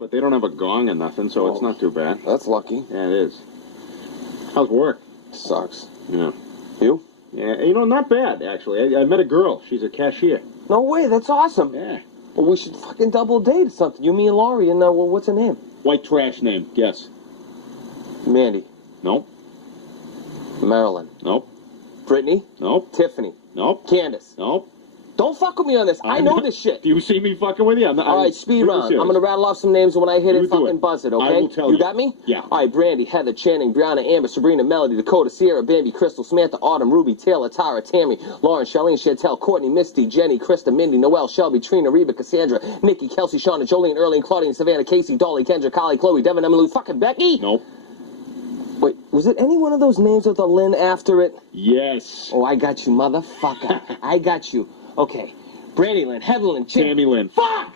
But they don't have a gong or nothing, so it's not too bad. That's lucky. Yeah, it is. How's work? Sucks. Yeah. You? Yeah, not bad, actually. I met a girl. She's a cashier. No way, that's awesome. Yeah. Well, we should fucking double date or something. You, me, and Laurie, and well, what's her name? White trash name. Guess. Mandy. Nope. Marilyn. Nope. Brittany. Nope. Tiffany. Nope. Candace. Nope. Don't fuck with me on this. I know this shit. Do you see me fucking with you? All right, speed round. I'm gonna rattle off some names, and when I hit it, fucking buzz it, okay? I will tell you. You got me? Yeah. All right, Brandy, Heather, Channing, Brianna, Amber, Sabrina, Melody, Dakota, Sierra, Bambi, Crystal, Samantha, Autumn, Ruby, Taylor, Tara, Tammy, Lauren, Charlene, Chantel, Courtney, Misty, Jenny, Krista, Mindy, Noelle, Shelby, Trina, Reba, Cassandra, Nikki, Kelsey, Shauna, Jolene, Erling, Claudine, Savannah, Casey, Dolly, Kendra, Kylie, Chloe, Devin, Emily, fucking Becky? Nope. Wait, was it any one of those names with a Lynn after it? Yes. Oh, I got you, motherfucker. I got you. Okay. Brandy Lynn, Heather Lynn, Tammy Lynn. Fuck!